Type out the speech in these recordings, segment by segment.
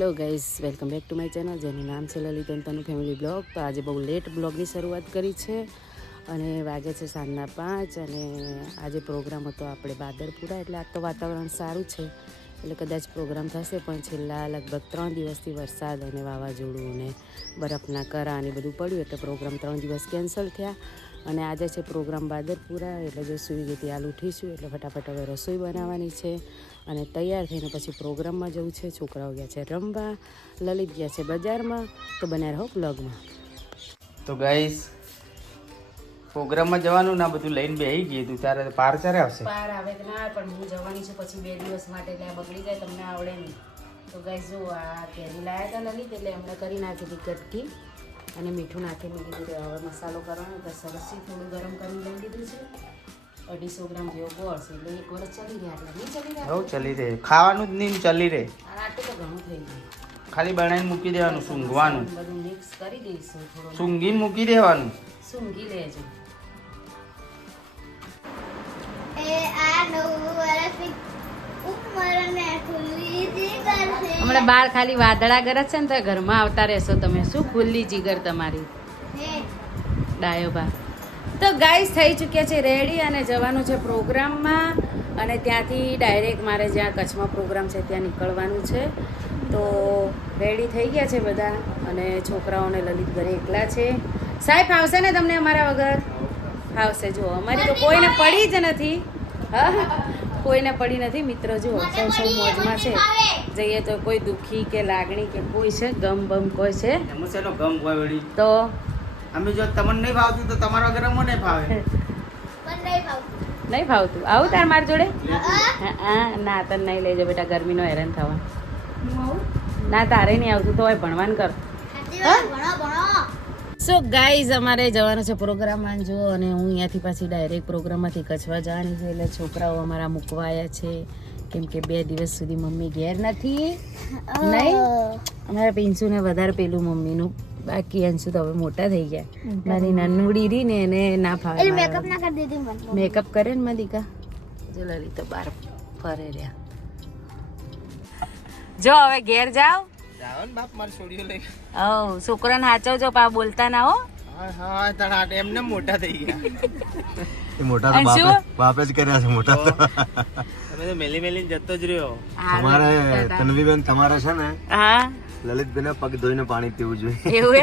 Hello guys, welcome back to my channel જેનું નામ છે Lalit and Tanu family blog. તો આજે બહુ લેટ બ્લોગની શરૂઆત કરી છે અને વાગે છે સાંજના 5 અને આજે પ્રોગ્રામ હતો આપણે બાદરપુરા. એટલે આજ તો વાતાવરણ સારું છે એટલે કદાચ પ્રોગ્રામ થશે, પણ છેલ્લા લગભગ 3 દિવસથી વરસાદ અને વાવાઝોડું અને બરફના કરા અને બધું પડ્યું એટલે પ્રોગ્રામ 3 દિવસ કેન્સલ થયા. અને આજે છે પ્રોગ્રામ બાદરપુરા. એટલે જો સુઈ ગઈ હાલ ઉઠીશું એટલે ફટાફટ હવે રસોઈ બનાવવાની છે અને તૈયાર થઈને પછી પ્રોગ્રામમાં જવું છે. છોકરાઓ ગયા છે રમવા, લલિત ગયા છે બજારમાં. તો બન્યા રહો બ્લોગમાં. તો ગાઈસ પ્રોગ્રામમાં જવાનું ના બધું લઈને બેસી ગઈ તું. ત્યારે પાર ચારે આવશે. પાર આવે કે ના પણ હું જવાની છું પછી 2 દિવસ માટે, એટલે આ બગડી જાય તમને આવડે નહીં. તો ગાઈસ જો આ કેરી લાવ્યા હતા લલિત, એટલે એમને કરી નાખી હતી કટકી અને મીઠું નાખીને કીધું કે હવે મસાલો કરવાનો તો સરસથી થોડું ગરમ કરીને લઈ લીધું છે. 250 ગ્રામ જેવો ગોળ છે એટલે 1 વર્ષ ચલી રહ્યા. એટલે નહીં ચલી રહ્યા? હવ ચલી રહે, ખાવાનું જ નહીં ચલી રહે. આટલું તો ઘણું થઈ ગયું. ખાલી બનાવીને મૂકી દેવાનું, સૂંઘવાનું. બધું મિક્સ કરી દઈશું. થોડું સૂંઘીને મૂકી દેવાનું. સૂંઘી લેજો. હમણાં બહાર ખાલી વાદળા ગરજ છે ને તો ઘરમાં આવતા રહેશો તમે. શું ખુલ્લી જીગર તમારી ડાયો બા. તો ગાઈસ થઈ ચૂક્યા છે રેડી અને જવાનું છે પ્રોગ્રામમાં. અને ત્યાંથી ડાયરેક્ટ મારે જ્યાં કચ્છમાં પ્રોગ્રામ છે ત્યાં નીકળવાનું છે. તો રેડી થઈ ગયા છે બધા અને છોકરાઓને લલિત ઘરે એકલા છે. સાહેબ ફાવશે ને તમને અમારા વગર? ફાવશે. જો અમારી તો કોઈને પડી જ નથી. હા, કોઈને પડી નથી મિત્રો. જો સૌ મોજમાં છે. જઈએ તો કોઈ દુઃખી કે લાગણી કે કોઈ છે ગમ બમ કોઈ છે એમ છે નો ગમ કોઈ વળી. તો અમે જો તમને નહીં ભાવતું તો તમારા ઘરે મને ભાવે. નહીં ફાવતું આવું તાર માર જોડે? હા ના, તને નહીં લઈ જાવ બેટા, ગરમીનો હેરાન થવા. ના તારે નહીં આવતું તો હોય ભણવાન કર. સો ગાઈઝ અમારે જવાનું છે પ્રોગ્રામમાં જો. અને હું અહીંયાથી પાછી ડાયરેક્ટ પ્રોગ્રામમાંથી કચ્છવા જવાની છું. એટલે છોકરાઓ અમારા મૂકવા આવ્યા છે કેમ કે 2 દિવસ સુધી મમ્મી ઘેર નથી. નહીં અમારા પિન્સુને વધારે પેલું મમ્મીનું, બાકી અંશુ તો હવે મોટા થઈ ગયા. મારી નાનુડી રહી ને એને ના ફાવે. મેકઅપ કરે ને મારી દીકા. જો લલિત તો બહાર ફરે રહ્યા. જો હવે ઘેર જાઓ. જાઓ ને બાપ, મારી છોડીઓ લઈ. હવ છોકરાને હાચવજો, પા બોલતા ના હો. હા તણા એમને મોટા થઈ ગયા. એ મોટા તો બાપે જ કર્યા છે મોટા તો. તમે તો મેલી મેલી જતો જ રહ્યો. તમારે તન્વીબેન તમારે છે ને હા લલિતબેને પગ ધોઈને પાણી પીવું જોઈએ. એવું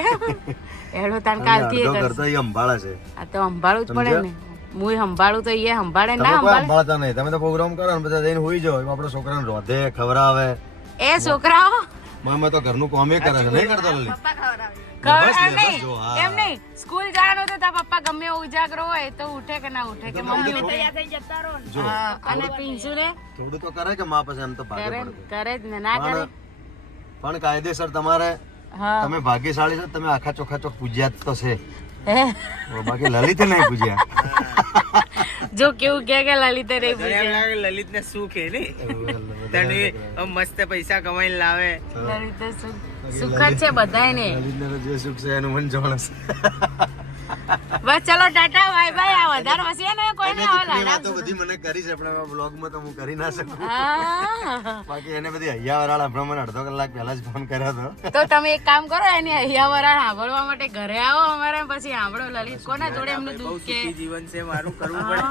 એડો તાન કાલથી એ કરતો એ સંભાળે છે. આ તો સંભાળવું જ પડે ને. હું સંભાળું તો એ સંભાળે ના સંભાળે. સંભાળતા નહીં, તમે તો પ્રોગ્રામ કરો ને બધા જઈને હોઈ જાઓ. આપડે છોકરાને રોધે ખવડાવે. એ છોકરાઓ મામા તો ઘરનું કામ કરે છે, નહીં કરતો લલિત? એમ નહીં, સ્કૂલ જવાનું તો તારા પપ્પા ગમે એવો ઉજાગરો હોય તો ઉઠે કે ના ઉઠે કે મમ્મી તૈયાર થઈ જતા રહો. અને પિન્સુ ને થોડું તો કરે કે મા પાસે એમ તો ભાગે પડે. કરે જ ને, ના કરે પણ કાયદેસર તમારે, તમે ભાગ્યશાળી છો, તમે આખા ચોખા ચોખ પૂજ્યા જ તો છે. બાકી લલિતે નહીં પૂજ્યા. જો કેવું કે લલિતે નહીં પૂજ્યા. લલિત ને શું કે ને તને મસ્ત પૈસા કમાઈને લાવે. લલિતે સુખ જ છે બધાને. લલિતને તો જે સુખ છે એનું મન જાણે છે. બસ ચલો ટાટા બાય બાય. આ વધારે વસીએ ને કોઈને આવા તો બધી મને કરી છે પણ બ્લોગમાં તો હું કરી ના શકું. લાડા. બાકી એને બધી હૈયાવાળા ભ્રમણ અડધો કલાક પહેલા જ ફોન કર્યો હતો. તો તમે એક કામ કરો, એની હૈયાવરા સાંભળવા માટે ઘરે આવો અમારે, પછી સાંભળો લલિત કોના જોડે એમનું દુઃખ કે જીવન છે મારું, કરવું પડે.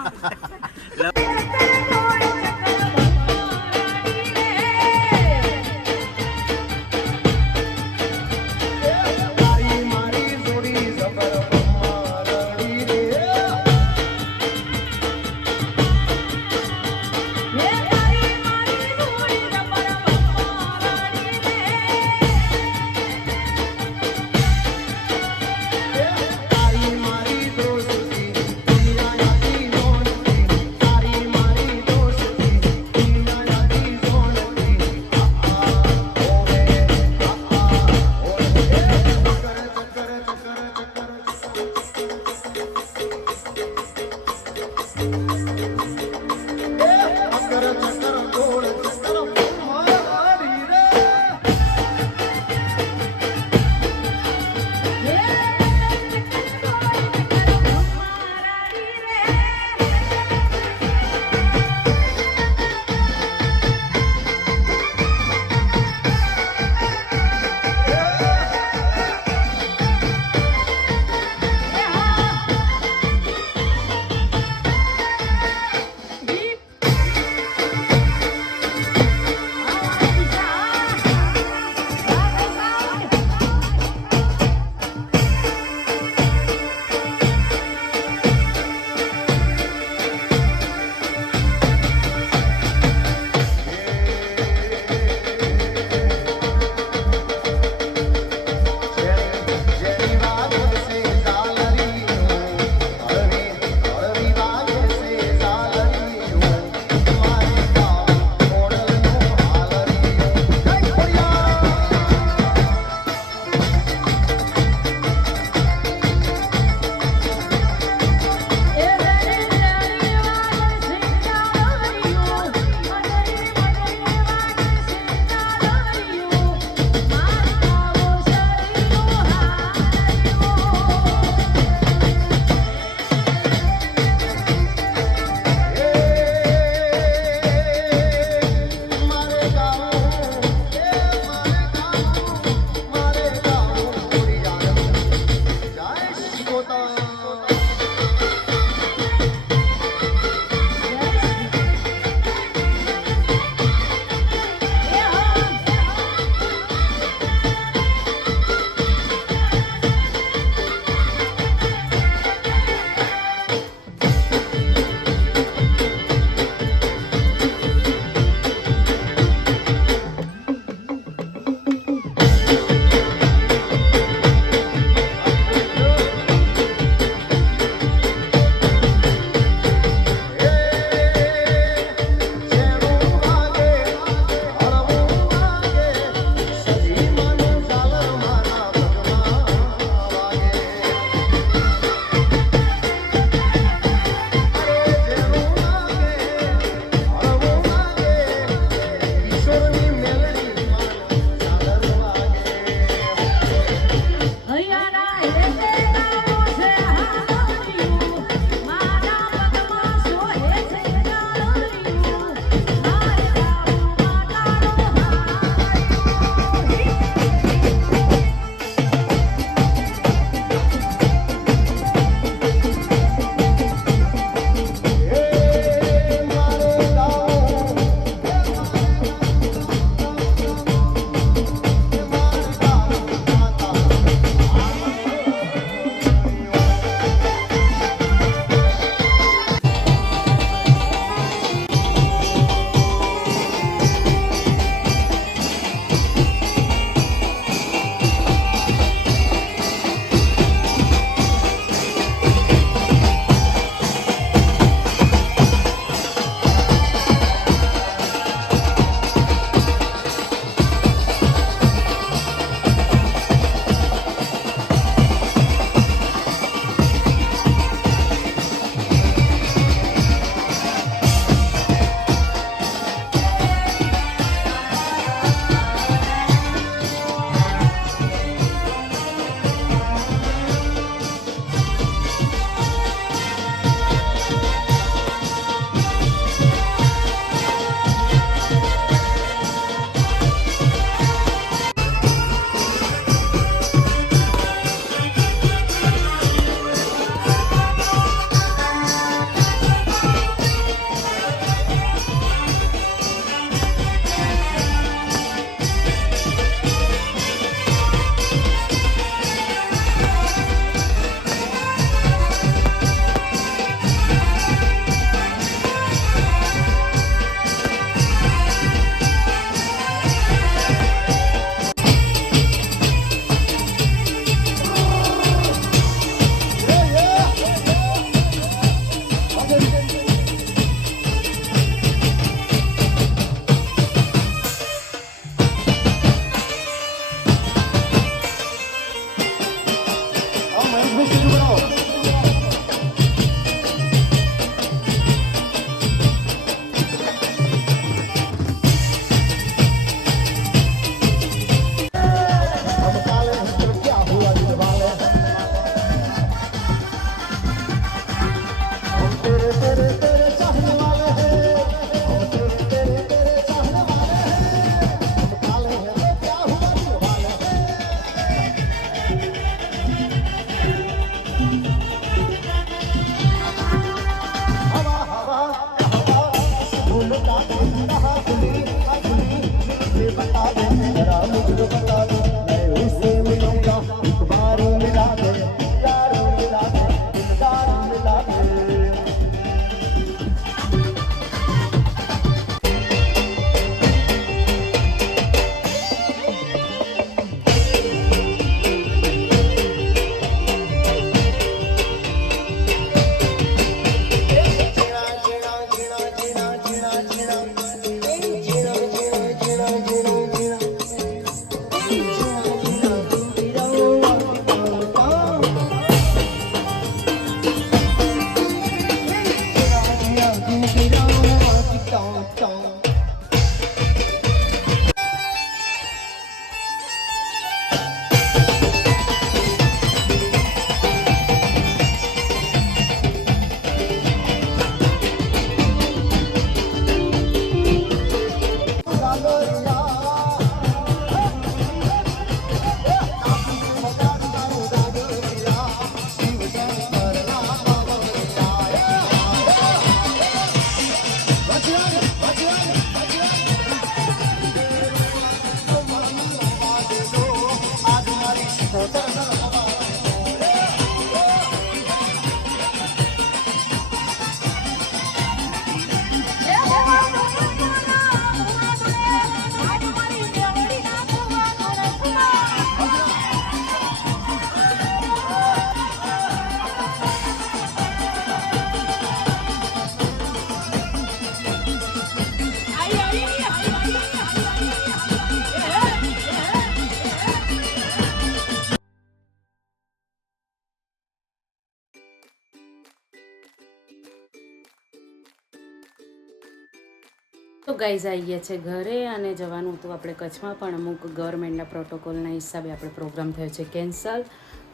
તો ગાઈઝ આવી ગયા છે ઘરે અને જવાનું હતું આપણે કચ્છમાં પણ અમુક ગવર્મેન્ટના પ્રોટોકોલના હિસાબે આપણે પ્રોગ્રામ થયો છે કેન્સલ.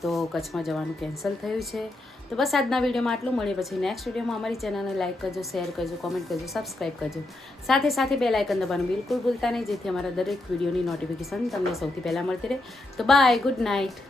તો કચ્છમાં જવાનું કેન્સલ થયું છે. તો બસ આજના વિડીયોમાં આટલું. મળીએ પછી નેક્સ્ટ વિડીયોમાં. અમારી ચેનલને લાઈક કરજો, શેર કરજો, કોમેન્ટ કરજો, સબસ્ક્રાઈબ કરજો. સાથે સાથે બેલ આઇકન દબાવવાનું બિલકુલ ભૂલતા નહીં, જેથી અમારા દરેક વિડીયોની નોટિફિકેશન તમને સૌથી પહેલાં મળતી રહે. તો બાય, ગુડ નાઇટ.